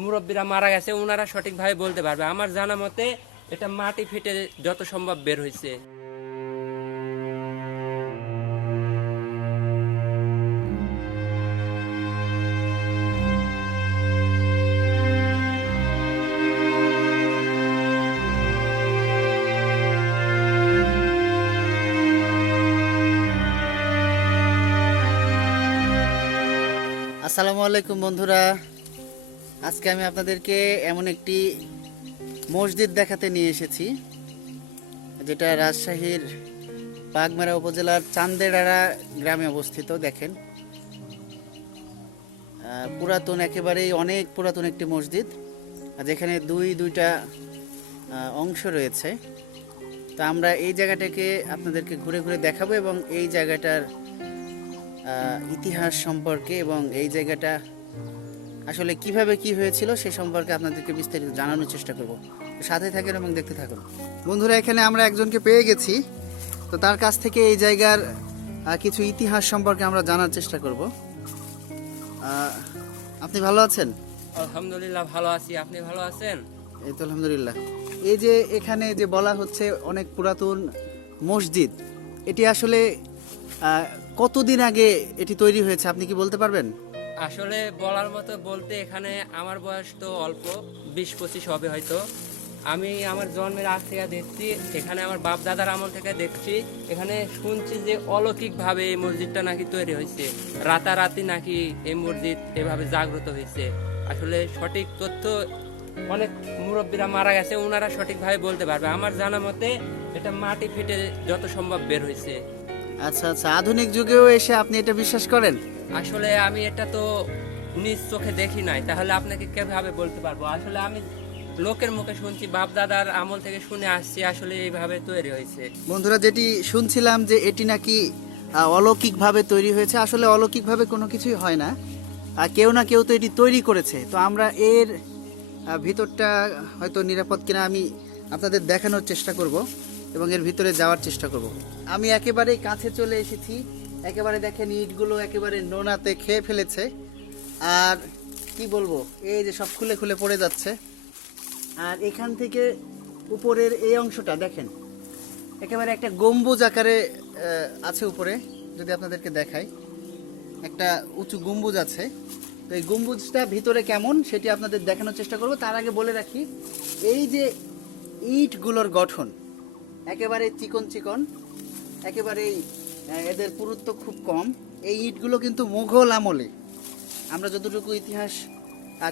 মুরব্বীরা মারা গেছে, ওনারা সঠিকভাবে বলতে পারবে। আমার জানা মতে এটা মাটি ফেটে যত সম্ভব বের হয়েছে। আসসালামু আলাইকুম বন্ধুরা, আজকে আমি আপনাদেরকে এমন একটি মসজিদ দেখাতে নিয়ে এসেছি, যেটা রাজশাহীর বাগমারা উপজেলার চান্দেরাড়া গ্রামে অবস্থিত। দেখেন, পুরাতন, একেবারেই অনেক পুরাতন একটি মসজিদ, যেখানে দুইটা অংশ রয়েছে। তো আমরা এই জায়গাটাকে আপনাদেরকে ঘুরে ঘুরে দেখাবো এবং এই জায়গাটার ইতিহাস সম্পর্কে এবং এই জায়গাটা আসলে কিভাবে কি হয়েছিল সে সম্পর্কে আপনাদেরকে বিস্তারিত জানানোর চেষ্টা করব। সাথে থাকেন এবং দেখতে থাকুন। বন্ধুরা, এখানে আমরা একজনকে পেয়ে গেছি, তো তার কাছ থেকে এই জায়গার কিছু ইতিহাস সম্পর্কে আমরা জানার চেষ্টা করব। আপনি ভালো আছেন? আলহামদুলিল্লাহ ভালো আছি, আপনি ভালো আছেন? এই তো আলহামদুলিল্লাহ। এই যে এখানে যে বলা হচ্ছে অনেক পুরাতন মসজিদ, এটি আসলে কতদিন আগে এটি তৈরি হয়েছে আপনি কি বলতে পারবেন? আসলে বলার মতো বলতে, এখানে আমার বয়স তো অল্প, 20-25 হবে হয়তো। আমি আমার জন্মের আগ থেকে দেখছি, এখানে আমার বাপ দাদার আমল থেকে দেখছি। এখানে শুনছি যে অলৌকিকভাবে এই মসজিদটা নাকি তৈরি হয়েছে, রাতারাতি নাকি এই মসজিদ এভাবে জাগ্রত হয়েছে। আসলে সঠিক তথ্য অনেক মুরব্বীরা মারা গেছে, ওনারা সঠিকভাবে বলতে পারবে। আমার জানা মতে এটা মাটি ফেটে যত সম্ভব বের হয়েছে। আচ্ছা আচ্ছা, আধুনিক যুগেও এসে আপনি এটা বিশ্বাস করেন? আসলে আমি এটা তো নিজ চোখে দেখি নাই, তাহলে আপনাকে কিভাবে বলতে পারবো? আসলে আমি লোকের মুখে শুনছি, বাপ দাদার আমল থেকে শুনে আসছি আসলে এইভাবে তৈরি হয়েছে। বন্ধুরা, যেটি শুনছিলাম যে এটি নাকি অলৌকিকভাবে তৈরি হয়েছে, আসলে অলৌকিকভাবে কোনো কিছুই হয় না, কেউ না কেউ তো এটি তৈরি করেছে। তো আমরা এর ভিতরটা হয়তো নিরাপদ কিনা আমি আপনাদের দেখানোর চেষ্টা করব এবং এর ভিতরে যাওয়ার চেষ্টা করব। আমি একেবারেই কাছে চলে এসেছি, একেবারে দেখেন ইটগুলো একেবারে নোনাতে খেয়ে ফেলেছে, আর কি বলবো, এই যে সব খুলে খুলে পড়ে যাচ্ছে। আর এখান থেকে উপরের এই অংশটা দেখেন, একেবারে একটা গম্বুজ আকারে আছে উপরে। যদি আপনাদেরকে দেখাই, একটা উঁচু গম্বুজ আছে। তো এই গম্বুজটা ভিতরে কেমন সেটি আপনাদের দেখানোর চেষ্টা করব। তার আগে বলে রাখি, এই যে ইটগুলোর গঠন একেবারে চিকন চিকন, একেবারেই এদের পুরুত্ব খুব কম। এই ইটগুলো কিন্তু মুঘল আমলে, আমরা যতটুকু ইতিহাস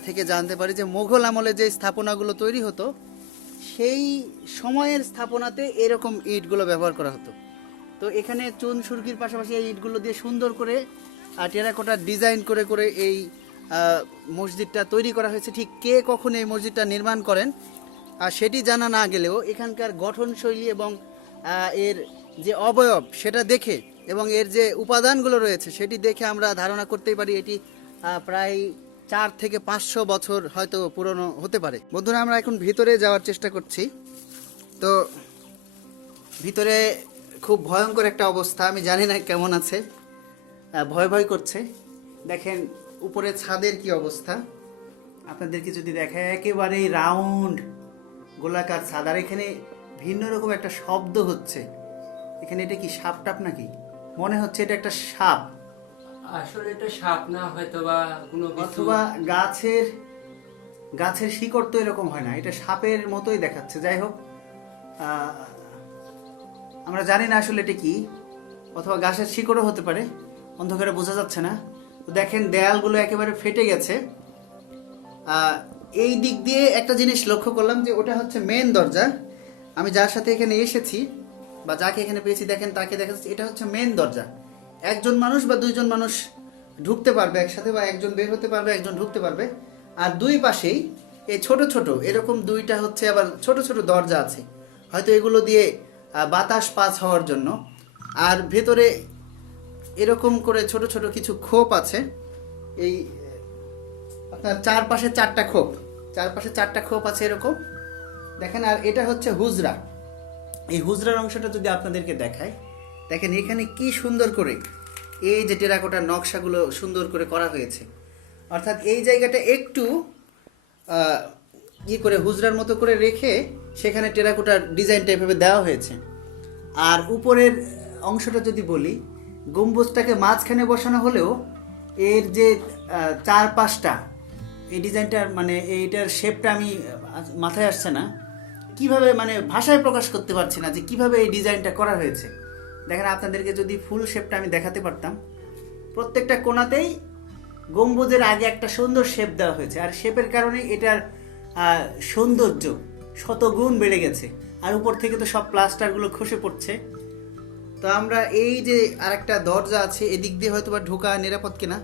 থেকে জানতে পারি যে মুঘল আমলে যে স্থাপনাগুলো তৈরি হতো, সেই সময়ের স্থাপনাতে এরকম ইটগুলো ব্যবহার করা হতো। তো এখানে চুন সুরকির পাশাপাশি এই ইটগুলো দিয়ে সুন্দর করে টেরাকোটা ডিজাইন করে করে এই মসজিদটা তৈরি করা হয়েছে। ঠিক কে কখন এই মসজিদটা নির্মাণ করেন আর সেটি জানা না গেলেও এখানকার গঠনশৈলী এবং এর যে অবয়ব সেটা দেখে এবং এর যে উপাদানগুলো রয়েছে সেটি দেখে আমরা ধারণা করতেই পারি এটি প্রায় 4 থেকে 500 বছর হয়তো পুরনো হতে পারে। বন্ধুরা, আমরা এখন ভিতরে যাওয়ার চেষ্টা করছি। তো ভিতরে খুব ভয়ঙ্কর একটা অবস্থা, আমি জানি না কেমন আছে, ভয় ভয় করছে। দেখেন উপরে ছাদের কি অবস্থা, আপনাদেরকে যদি দেখায়, একেবারেই রাউন্ড গোলাকার ছাদ। আর এখানে ভিন্ন রকম একটা শব্দ হচ্ছে। এখানে এটা কি সাপ টাপ নাকি? মনে হচ্ছে এটা একটা সাপ। আসলে এটা সাপ না, হয়তো বা কোনো অথবা গাছের শিকড় তো এরকম হয় না, এটা সাপের মতোই দেখাচ্ছে। যাই হোক, আমরা জানি না আসলে এটা কি, অথবা গাছের শিকড়ও হতে পারে, অন্ধকারে বোঝা যাচ্ছে না। তো দেখেন দেয়ালগুলো একেবারে ফেটে গেছে। এই দিক দিয়ে একটা জিনিস লক্ষ্য করলাম যে ওটা হচ্ছে মেন দরজা। আমি যার সাথে এখানে এসেছি বা যাকে এখানে পেয়েছি, দেখেন তাকে দেখা যাচ্ছে এটা হচ্ছে মেন দরজা। একজন মানুষ বা দুইজন মানুষ ঢুকতে পারবে একসাথে, বা একজন বের হতে পারবে, একজন ঢুকতে পারবে। আর দুই পাশেই এই ছোট ছোট এরকম দুইটা হচ্ছে আবার ছোট ছোট দরজা আছে, হয়তো এগুলো দিয়ে বাতাস পাস হওয়ার জন্য। আর ভেতরে এরকম করে ছোট ছোট কিছু খোপ আছে, এই আপনার চারপাশে চারটা খোপ আছে এরকম দেখেন। আর এটা হচ্ছে হুজরা। এই হুজরার অংশটা যদি আপনাদেরকে দেখায়, দেখেন এখানে কি সুন্দর করে এই যে টেরাকোটার নকশাগুলো সুন্দর করে করা হয়েছে। অর্থাৎ এই জায়গাটা একটু ই করে হুজরার মতো করে রেখে সেখানে টেরাকোটার ডিজাইনটা এভাবে দেওয়া হয়েছে। আর উপরের অংশটা যদি বলি, গম্বুজটাকে মাঝখানে বসানো হলেও এর যে চার পাঁচটা এই ডিজাইনটার মানে এইটার শেপটা আমি মাথায় আসছে না, কিভাবে মানে ভাষায় প্রকাশ করতে পারছি না যে কিভাবে এই ডিজাইনটা করা হয়েছে। দেখেন, আপনাদেরকে যদি ফুল শেপটা আমি দেখাতে পারতাম, প্রত্যেকটা কোণাতেই গম্বুজের আগে একটা সুন্দর শেপ দেওয়া হয়েছে, আর শেপের কারণে এটার সৌন্দর্য শতগুণ বেড়ে গেছে। আর উপর থেকে তো সব প্লাস্টারগুলো খসে পড়ছে। তো আমরা এই যে আরেকটা দরজা আছে, এদিক দিয়ে হয়তো বা ঢোকা নিরাপদ কিনা,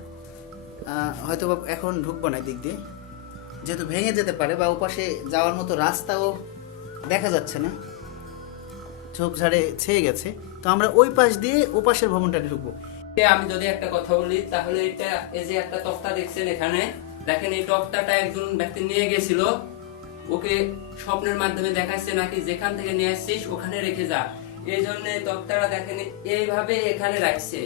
হয়তো বা এখন ঢুকবো না এদিক দিয়ে, যেহেতু ভেঙে যেতে পারে, বা ওপাশে যাওয়ার মতো রাস্তাও দেখা যাচ্ছে না, ঝোপঝাড়ে ছেয়ে গেছে। তো আমরা ওই পাশ দিয়ে ওপাশের ভবনটাতে ঢুকবো। আমি যদি একটা কথা বলি, তাহলে এটা এই যে একটা তক্তা দেখছেন এখানে, দেখেন এই তক্তাটা একজন ব্যক্তি নিয়ে গেছিল, ওকে স্বপ্নের মাধ্যমে দেখাচ্ছে নাকি যেখান থেকে নিয়ে আসছিস ওখানে রেখে যা, এই জন্য এই তক্তাটা দেখেন এইভাবে এখানে রাখছে।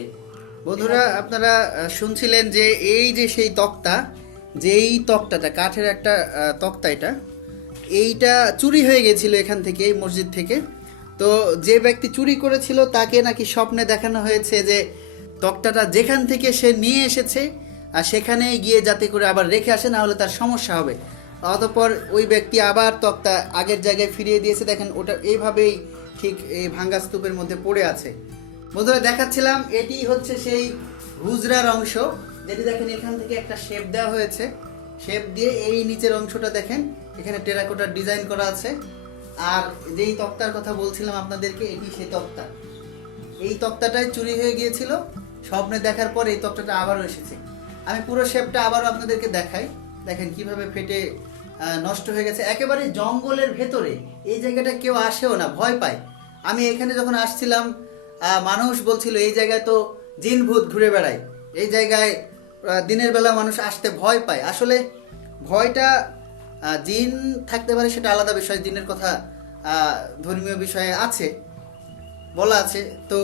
বন্ধুরা, আপনারা শুনছিলেন যে এই যে সেই তক্তা, যেই তক্তাটা কাঠের একটা তক্তা, এইটা চুরি হয়ে গেছিল এখান থেকে, এই মসজিদ থেকে। তো যে ব্যক্তি চুরি করেছিল তাকে নাকি স্বপ্নে দেখানো হয়েছে যে তক্তাটা যেখান থেকে সে নিয়ে এসেছে আর সেখানে গিয়ে যাতে করে আবার রেখে আসে, না হলে তার সমস্যা হবে। অতঃপর ওই ব্যক্তি আবার তক্তা আগের জায়গায় ফিরিয়ে দিয়েছে। দেখেন, ওটা এইভাবেই ঠিক এই ভাঙ্গা স্তূপের মধ্যে পড়ে আছে। বন্ধুরা, দেখাচ্ছিলাম এটি হচ্ছে সেই হুজরার অংশ, যেটি দেখেন এখান থেকে একটা শেপ দেওয়া হয়েছে। শেপ দিয়ে এই নিচের অংশটা দেখেন, এখানে টেরাকোটার ডিজাইন করা আছে। আর যেই তক্তার কথা বলছিলাম আপনাদেরকে, এটি সেই তক্তা। এই তক্তাটাই চুরি হয়ে গিয়েছিল, স্বপ্নে দেখার পর এই তক্তাটা আবারও এসেছে। আমি পুরো শেপটা আবারও আপনাদেরকে দেখাই। দেখেন কিভাবে ফেটে নষ্ট হয়ে গেছে, একেবারে জঙ্গলের ভেতরে। এই জায়গাটা কেউ আসেও না, ভয় পায়। আমি এখানে যখন আসছিলাম, মানুষ বলছিল এই জায়গায় তো জিন ভূত ঘুরে বেড়ায়, এই জায়গায় দিনের বেলা মানুষ আসতে ভয় পায়। আসলে ভয়টা জিন থাকতে পারে, সেটা আলাদা বিষয়, জিনের কথা ধর্মীয় বিষয়ে আছে, বলা আছে। তো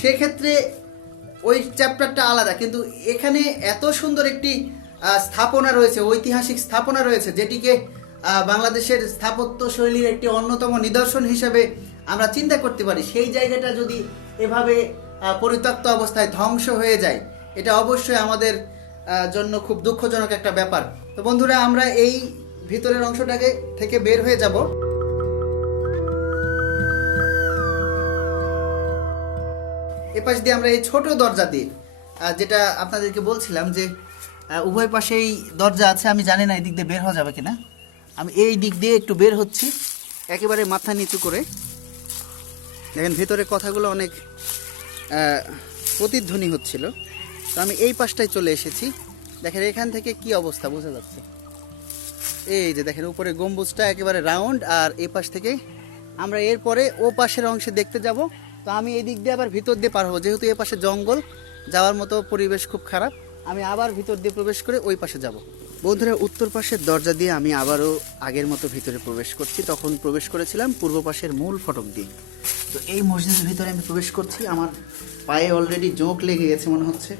সেক্ষেত্রে ওই চ্যাপ্টারটা আলাদা, কিন্তু এখানে এত সুন্দর একটি স্থাপনা রয়েছে, ঐতিহাসিক স্থাপনা রয়েছে, যেটিকে বাংলাদেশের স্থাপত্য শৈলীর একটি অন্যতম নিদর্শন হিসেবে আমরা চিন্তা করতে পারি। সেই জায়গাটা যদি এভাবে পরিত্যক্ত অবস্থায় ধ্বংস হয়ে যায়, এটা অবশ্যই আমাদের জন্য খুব দুঃখজনক একটা ব্যাপার। তো বন্ধুরা, আমরা এই ভিতরের অংশটাকে থেকে বের হয়ে যাব। এপাশ দিয়ে আমরা এই ছোট দরজা দিয়ে, যেটা আপনাদেরকে বলছিলাম যে উভয় পাশেই দরজা আছে, আমি জানি না এই দিক দিয়ে বের হওয়া যাবে কিনা। আমি এই দিক দিয়ে একটু বের হচ্ছি, একেবারে মাথা নিচু করে। দেখেন ভেতরে কথাগুলো অনেক প্রতিধ্বনি হচ্ছিল। তো আমি এই পাশটায় চলে এসেছি। দেখেন এখান থেকে কি অবস্থা বোঝা যাচ্ছে। এই যে দেখেন উপরে গম্বুজটা একেবারে রাউন্ড, আর এই পাশ থেকে আমরা এরপরে ও পাশের অংশে দেখতে যাব। তো আমি এই দিক দিয়ে আবার ভিতর দিয়ে পার হবো, যেহেতু এ পাশে জঙ্গল, যাওয়ার মতো পরিবেশ খুব খারাপ। আমি আবার ভিতর দিয়ে প্রবেশ করে ওই পাশে যাব। বন্ধুরা, উত্তর পাশের দরজা দিয়ে আমি আবারও আগের মতো ভিতরে প্রবেশ করছি। তখন প্রবেশ করেছিলাম পূর্ব পাশের মূল ফটক দিয়ে। তো এই মসজিদের ভিতরে আমি প্রবেশ করছি। আমার পায়ে অলরেডি জোঁক লেগে গেছে, মনে হচ্ছে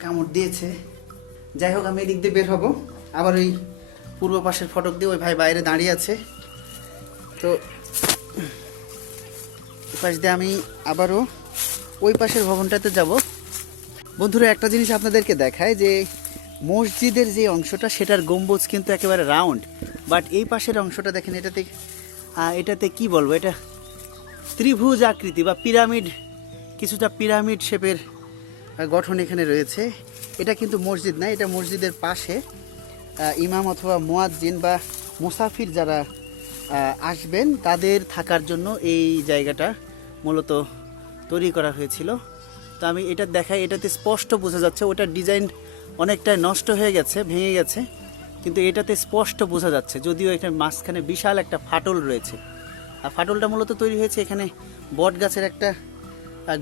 কামড় দিয়েছে। যাই হোক, আমি এদিক দিয়ে বের হব। আবার ওই পূর্ব পাশের ফটক দিয়ে ওই ভাই বাইরে দাঁড়িয়ে আছে। তো ওই পাশ দিয়ে আমি আবারও ওই পাশের ভবনটাতে যাব। বন্ধুরা, একটা জিনিস আপনাদেরকে দেখায় যে মসজিদের যে অংশটা, সেটার গম্বুজ কিন্তু একেবারে রাউন্ড, বাট এই পাশের অংশটা দেখেন, এটাতে কি বলবো, এটা ত্রিভুজ আকৃতি বা পিরামিড, কিছুটা পিরামিড শেপের গঠন এখানে রয়েছে। এটা কিন্তু মসজিদ না, এটা মসজিদের পাশে ইমাম অথবা মুয়াজ্জিন বা মুসাফির যারা আসবেন তাদের থাকার জন্য এই জায়গাটা মূলত তৈরি করা হয়েছিল। তো আমি এটা দেখাই, এটাতে স্পষ্ট বোঝা যাচ্ছে, ওটার ডিজাইন অনেকটাই নষ্ট হয়ে গেছে, ভেঙে গেছে, কিন্তু এটাতে স্পষ্ট বোঝা যাচ্ছে, যদিও এখানে মাঝখানে বিশাল একটা ফাটল রয়েছে। আর ফাটলটা মূলত তৈরি হয়েছে এখানে বট গাছের একটা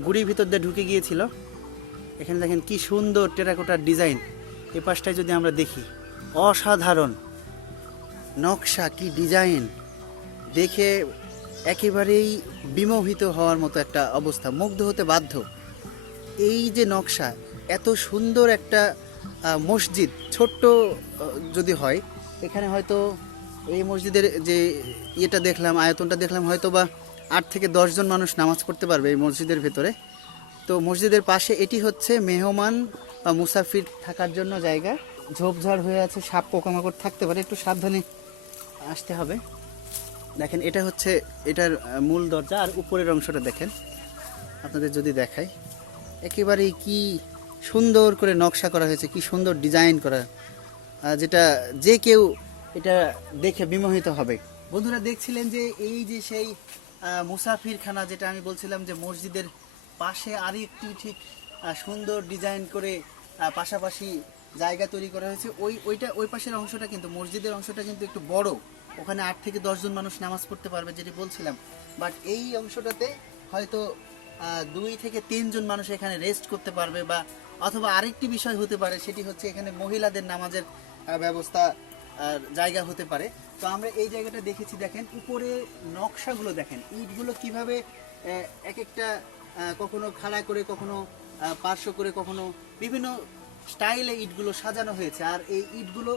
গুড়ির ভিতর দিয়ে ঢুকে গিয়েছিল। এখানে দেখেন কি সুন্দর টেরাকোটার ডিজাইন। এ পাশটায় যদি আমরা দেখি, অসাধারণ নকশা, কি ডিজাইন, দেখে একেবারেই বিমোহিত হওয়ার মতো একটা অবস্থা, মুগ্ধ হতে বাধ্য। এই যে নকশা, এত সুন্দর একটা মসজিদ, ছোট্ট যদি হয় এখানে হয়তো এই মসজিদের যে ইয়েটা দেখলাম, আয়তনটা দেখলাম, হয়তো বা 8 থেকে 10 জন মানুষ নামাজ পড়তে পারবে এই মসজিদের ভেতরে। তো মসজিদের পাশে এটি হচ্ছে মেহমান বা মুসাফির থাকার জন্য জায়গা। ঝোপঝাড় হয়ে আছে, সাপ পোকামাকড় থাকতে পারে, একটু সাবধানে আসতে হবে। দেখেন এটা হচ্ছে এটার মূল দরজা, আর উপরের অংশটা দেখেন, আপনাদের যদি দেখাই, একেবারেই কি সুন্দর করে নকশা করা হয়েছে, কি সুন্দর ডিজাইন করা, যেটা যে কেউ এটা দেখে বিমোহিত হবে। বন্ধুরা দেখছিলেন যে এই যে সেই মুসাফিরখানা, যেটা আমি বলছিলাম যে মসজিদের পাশে আরেকটি ঠিক সুন্দর ডিজাইন করে পাশাপাশি জায়গা তৈরি করা হয়েছে। ওই পাশের অংশটা কিন্তু, মসজিদের অংশটা কিন্তু একটু বড়, ওখানে 8 থেকে 10 জন মানুষ নামাজ পড়তে পারবে যেটি বলছিলাম। বাট এই অংশটাতে হয়তো 2 থেকে 3 জন মানুষ এখানে রেস্ট করতে পারবে, বা অথবা আরেকটি বিষয় হতে পারে, সেটি হচ্ছে এখানে মহিলাদের নামাজের ব্যবস্থা জায়গা হতে পারে। তো আমরা এই জায়গাটা দেখেছি, দেখেন উপরে নকশাগুলো দেখেন, ইটগুলো কিভাবে এক একটা কখনো খাড়া করে, কখনো পার্শ্ব করে, কখনো বিভিন্ন স্টাইলে ইটগুলো সাজানো হয়েছে। আর এই ইটগুলো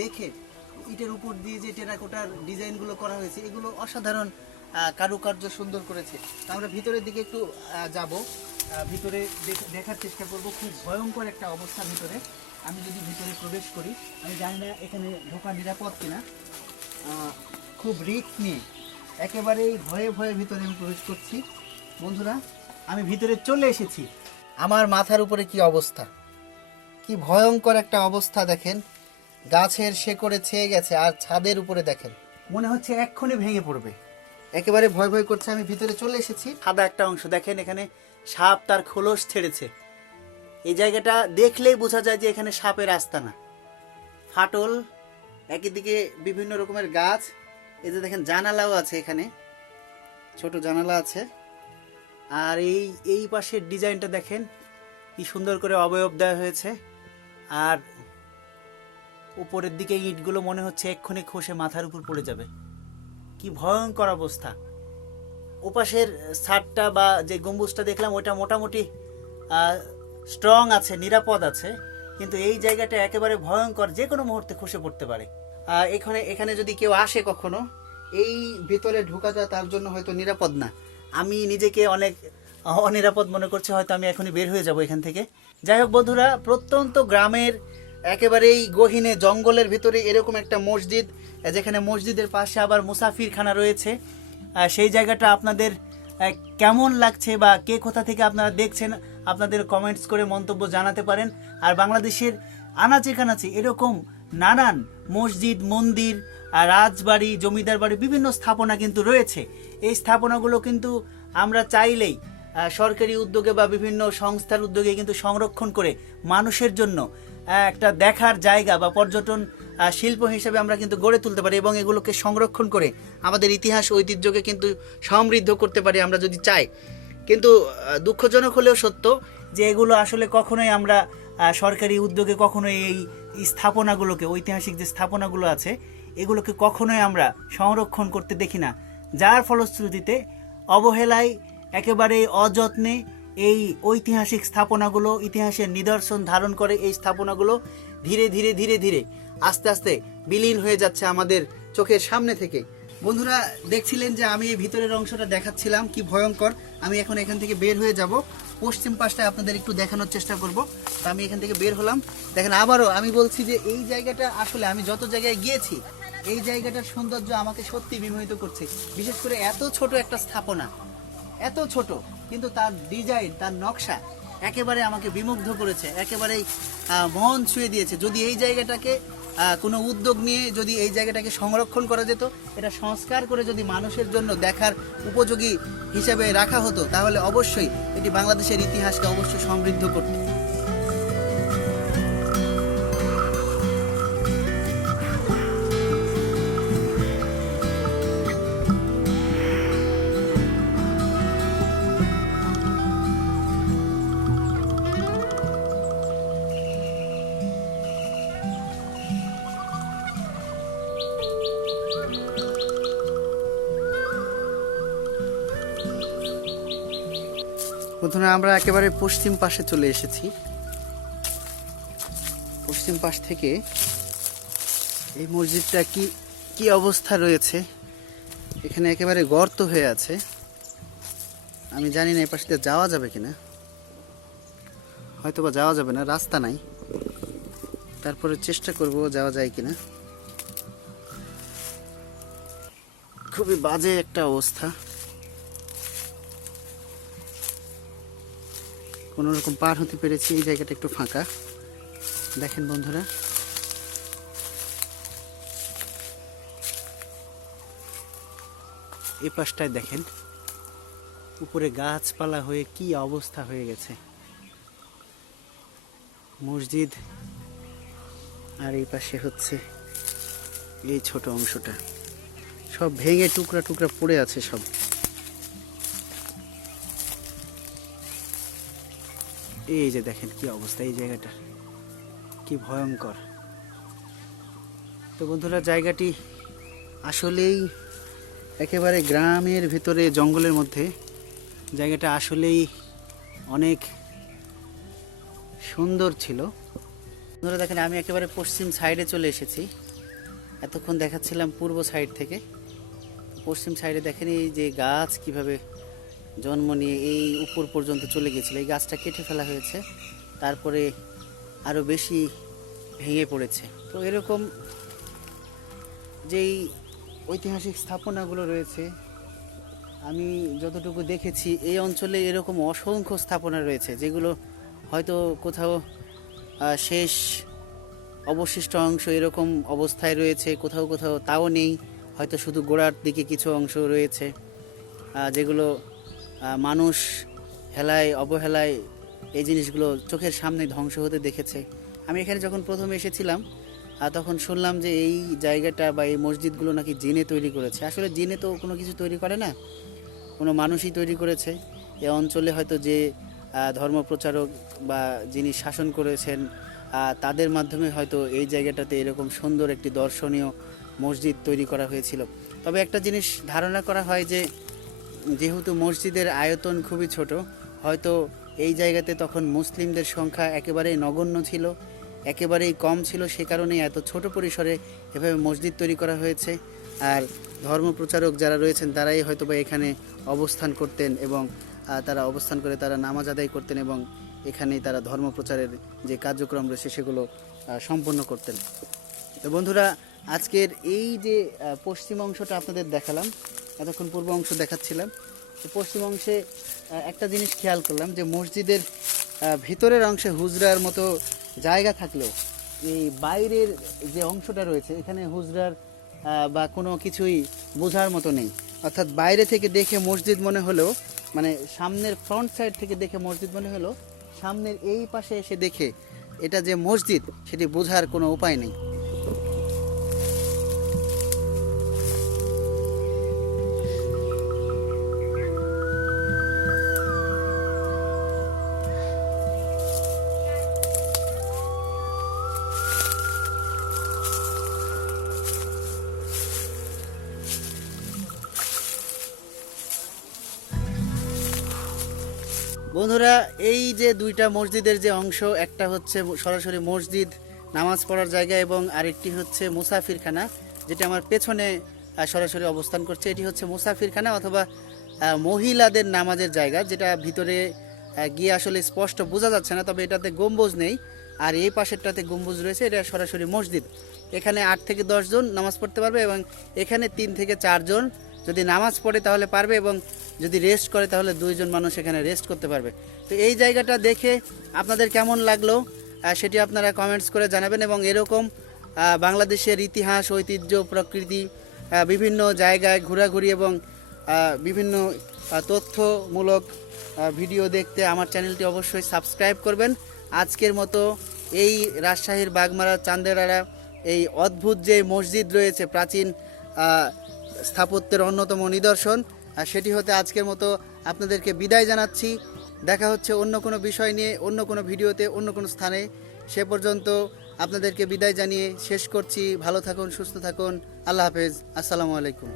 দেখে, ইটের উপর দিয়ে যে টেরাকোটার ডিজাইনগুলো করা হয়েছে, এগুলো অসাধারণ কারুকার্য সুন্দর করেছে। তো আমরা ভিতরের দিকে একটু যাব, ভিতরে দেখার চেষ্টা করব। খুব ভয়ঙ্কর একটা অবস্থা ভিতরে। আমি যদি ভিতরে প্রবেশ করি, আমি জানি না এখানে ঢোকা নিরাপদ কিনা, খুব রিস্ক নিয়ে একেবারেই ভয়ে ভয়ে ভিতরে আমি প্রবেশ করছি। বন্ধুরা, আমি ভিতরে চলে এসেছি। আমার মাথার উপরে কি অবস্থা, কি ভয়ঙ্কর একটা অবস্থা দেখেন, গাছের শেকড়ে ছেয়ে গেছে, আর ছাদের উপরে দেখেন মনে হচ্ছে এক্ষুনি ভেঙে পড়বে, একেবারে ভয় ভয় করছে। আমি ভিতরে চলে এসেছি। সাদা একটা অংশ দেখেন, এখানে সাপ তার খোলস ছেড়েছে। এই জায়গাটা দেখলেই বোঝা যায় যে এখানে সাপের আস্তানা। ফাটল, একদিকে বিভিন্ন রকমের গাছ, এই যে দেখেন জানালাও আছে, এখানে ছোট জানালা আছে। আর এই পাশের ডিজাইনটা দেখেন, কি সুন্দর করে অবয়ব দেওয়া হয়েছে। আর উপরের দিকে ইটগুলো মনে হচ্ছে এক্ষুনি খসে মাথার উপর পড়ে যাবে, কি ভয়ঙ্কর অবস্থা। ওপাশের ছাদটা বা যে গম্বুজটা দেখলাম, ওটা মোটামুটি স্ট্রং আছে, নিরাপদ আছে, কিন্তু এই জায়গাটা একেবারে ভয়ঙ্কর, যে কোনো মুহূর্তে খসে পড়তে পারে। এখানে যদি কেউ আসে কখনো, এই ভিতরে ঢোকাটা তার জন্য হয়তো নিরাপদ না। আমি নিজেকে অনেক অনিরাপদ মনে করছি, হয়তো আমি এখনই বের হয়ে যাব এখান থেকে। যাই হোক বন্ধুরা, প্রত্যন্ত গ্রামের একেবারেই গহীনে জঙ্গলের ভিতরে এরকম একটা মসজিদ, যেখানে মসজিদের পাশে আবার মুসাফিরখানা রয়েছে, সেই জায়গাটা আপনাদের কেমন লাগছে, বা কে কোথা থেকে আপনারা দেখছেন, আপনাদের কমেন্টস করে মন্তব্য জানাতে পারেন। আর বাংলাদেশের আনাচে কানাচে এরকম নানান মসজিদ, মন্দির, রাজবাড়ি, জমিদার বাড়ি, বিভিন্ন স্থাপনা কিন্তু রয়েছে। এই স্থাপনাগুলো কিন্তু আমরা চাইলেই সরকারি উদ্যোগে বা বিভিন্ন সংস্থার উদ্যোগে কিন্তু সংরক্ষণ করে মানুষের জন্য একটা দেখার জায়গা বা পর্যটন শিল্প হিসেবে আমরা কিন্তু গড়ে তুলতে পারি, এবং এগুলোকে সংরক্ষণ করে আমাদের ইতিহাস ঐতিহ্যকে কিন্তু সমৃদ্ধ করতে পারি আমরা যদি চাই। কিন্তু দুঃখজনক হলেও সত্য যে এগুলো আসলে কখনোই আমরা সরকারি উদ্যোগে কখনোই এই স্থাপনাগুলোকে, ঐতিহাসিক যে স্থাপনাগুলো আছে, এগুলোকে কখনোই আমরা সংরক্ষণ করতে দেখি না, যার ফলশ্রুতিতে অবহেলায়, একেবারে অযত্নে এই ঐতিহাসিক স্থাপনাগুলো, ইতিহাসের নিদর্শন ধারণ করে এই স্থাপনাগুলো ধীরে ধীরে ধীরে ধীরে আস্তে আস্তে বিলীন হয়ে যাচ্ছে আমাদের চোখের সামনে থেকে। বন্ধুরা দেখছিলেন যে আমি এই ভিতরের অংশটা দেখাচ্ছিলাম, কি ভয়ঙ্কর। আমি এখন এখান থেকে বের হয়ে যাব, পশ্চিম পাশটা আপনাদের একটু দেখানোর চেষ্টা করব। তো আমি এখান থেকে বের হলাম। দেখেন, আবারও আমি বলছি যে এই জায়গাটা আসলে আমি যত জায়গায় গিয়েছি, এই জায়গাটার সৌন্দর্য আমাকে সত্যি বিমোহিত করছে। বিশেষ করে এত ছোট একটা স্থাপনা, এত ছোট, কিন্তু তার ডিজাইন, তার নকশা একেবারে আমাকে বিমুগ্ধ করেছে, একেবারেই মন ছুঁয়ে দিয়েছে। যদি এই জায়গাটাকে কোনো উদ্যোগ নিয়ে যদি এই জায়গাটাকে সংরক্ষণ করা যেত, এটা সংস্কার করে যদি মানুষের জন্য দেখার উপযোগী হিসেবে রাখা হতো, তাহলে অবশ্যই এটি বাংলাদেশের ইতিহাসকে অবশ্যই সমৃদ্ধ করত। বন্ধুরা, আমরা একেবারে পশ্চিম পাশে চলে এসেছি। পশ্চিম পাশ থেকে এই মসজিদটা কি কি অবস্থা রয়েছে, এখানে একেবারে গর্ত হয়ে আছে। আমি জানি না এই পাশ দিয়ে যাওয়া যাবে কিনা, হয়তো বা যাওয়া যাবে না, রাস্তা নাই। তারপরে চেষ্টা করব যাওয়া যায় কিনা। খুবই বাজে একটা অবস্থা, কোনো রকম পার হতে পেরেছি। এই জায়গাটা একটু ফাঁকা, দেখেন বন্ধুরা। এই পাশটায় দেখেন উপরে গাছপালা হয়ে কি অবস্থা হয়ে গেছে মসজিদ, আর এই পাশে হচ্ছে এই ছোট অংশটা সব ভেঙে টুকরা টুকরা পড়ে আছে সব। এই যে দেখেন কি অবস্থা, এই জায়গাটা কি ভয়ঙ্কর। তো বন্ধুরা, জায়গাটি আসলেই একেবারে গ্রামের ভিতরে জঙ্গলের মধ্যে, জায়গাটা আসলেই অনেক সুন্দর ছিল। বন্ধুরা দেখেন, আমি একেবারে পশ্চিম সাইডে চলে এসেছি। এতক্ষণ দেখাচ্ছিলাম পূর্ব সাইড থেকে। পশ্চিম সাইডে দেখেন এই যে গাছ কিভাবে জন্ম নিয়ে এই উপর পর্যন্ত চলে গিয়েছিল। এই গাছটা কেটে ফেলা হয়েছে, তারপরে আরও বেশি ভেঙে পড়েছে। তো এরকম যেই ঐতিহাসিক স্থাপনাগুলো রয়েছে, আমি যতটুকু দেখেছি এই অঞ্চলে এরকম অসংখ্য স্থাপনা রয়েছে, যেগুলো হয়তো কোথাও শেষ অবশিষ্ট অংশ এরকম অবস্থায় রয়েছে, কোথাও কোথাও তাও নেই, হয়তো শুধু গোড়ার দিকে কিছু অংশ রয়েছে, যেগুলো মানুষ হেলায় অবহেলায় এই জিনিসগুলো চোখের সামনে ধ্বংস হতে দেখেছে। আমি এখানে যখন প্রথমে এসেছিলাম তখন শুনলাম যে এই জায়গাটা বা এই মসজিদগুলো নাকি জিনে তৈরি করেছে। আসলে জিনে তো কোনো কিছু তৈরি করে না, কোনো মানুষই তৈরি করেছে। এই অঞ্চলে হয়তো যে ধর্মপ্রচারক বা যিনি শাসন করেছেন তাদের মাধ্যমে হয়তো এই জায়গাটাতে এরকম সুন্দর একটি দর্শনীয় মসজিদ তৈরি করা হয়েছিল। তবে একটা জিনিস ধারণা করা হয় যে যেহেতু মসজিদের আয়তন খুবই ছোট, হয়তো এই জায়গাতে তখন মুসলিমদের সংখ্যা একেবারেই নগণ্য ছিল, একেবারেই কম ছিল, সে কারণেই এত ছোট পরিসরে এভাবে মসজিদ তৈরি করা হয়েছে। আর ধর্মপ্রচারক যারা রয়েছেন তারাই হয়তো বা এখানে অবস্থান করতেন, এবং তারা অবস্থান করে তারা নামাজ আদায় করতেন, এবং এখানেই তারা ধর্মপ্রচারের যে কার্যক্রম রয়েছে সেগুলো সম্পন্ন করতেন। তো বন্ধুরা, আজকের এই যে পশ্চিম অংশটা আপনাদের দেখালাম, এতক্ষণ পূর্ব অংশ দেখাচ্ছিলাম, তো পশ্চিম অংশে একটা জিনিস খেয়াল করলাম যে মসজিদের ভিতরের অংশে হুজরার মতো জায়গা থাকলেও এই বাইরের যে অংশটা রয়েছে এখানে হুজরার বা কোনো কিছুই বোঝার মতো নেই। অর্থাৎ বাইরে থেকে দেখে মসজিদ মনে হলেও, মানে সামনের ফ্রন্ট সাইড থেকে দেখে মসজিদ মনে হলো, সামনের এই পাশে এসে দেখে এটা যে মসজিদ সেটি বোঝার কোনো উপায় নেই। বন্ধুরা, এই যে দুইটা মসজিদের যে অংশ, একটা হচ্ছে সরাসরি মসজিদ নামাজ পড়ার জায়গা, এবং আরেকটি হচ্ছে মুসাফিরখানা, যেটা আমার পেছনে সরাসরি অবস্থান করছে। এটি হচ্ছে মুসাফিরখানা অথবা মহিলাদের নামাজের জায়গা, যেটা ভিতরে গিয়ে আসলে স্পষ্ট বোঝা যাচ্ছে না, তবে এটাতে গম্বুজ নেই। আর এই পাশেরটাতে গম্বুজ রয়েছে, এটা সরাসরি মসজিদ। এখানে 8 থেকে 10 জন নামাজ পড়তে পারবে, এবং এখানে 3 থেকে 4 জন যদি নামাজ পড়ে তাহলে পারবে, এবং যদি রেস্ট করে তাহলে 2 জন মানুষ এখানে রেস্ট করতে পারবে। তো এই জায়গাটা দেখে আপনাদের কেমন লাগলো সেটি আপনারা কমেন্টস করে জানাবেন, এবং এরকম বাংলাদেশের ইতিহাস, ঐতিহ্য, প্রকৃতি, বিভিন্ন জায়গায় ঘোরাঘুরি এবং বিভিন্ন তথ্যমূলক ভিডিও দেখতে আমার চ্যানেলটি অবশ্যই সাবস্ক্রাইব করবেন। আজকের মতো এই রাজশাহীর বাগমারার চান্দেরারা এই অদ্ভুত যে মসজিদ রয়েছে, প্রাচীন স্থাপত্যের অন্যতম নিদর্শন, সেটি হতে আজকের মতো আপনাদেরকে বিদায় জানাচ্ছি। দেখা হচ্ছে অন্য কোনো বিষয় নিয়ে, অন্য কোনো ভিডিওতে, অন্য কোনো স্থানে। সে পর্যন্ত আপনাদেরকে বিদায় জানিয়ে শেষ করছি। ভালো থাকুন, সুস্থ থাকুন, আল্লাহ হাফেজ, আসসালামু আলাইকুম।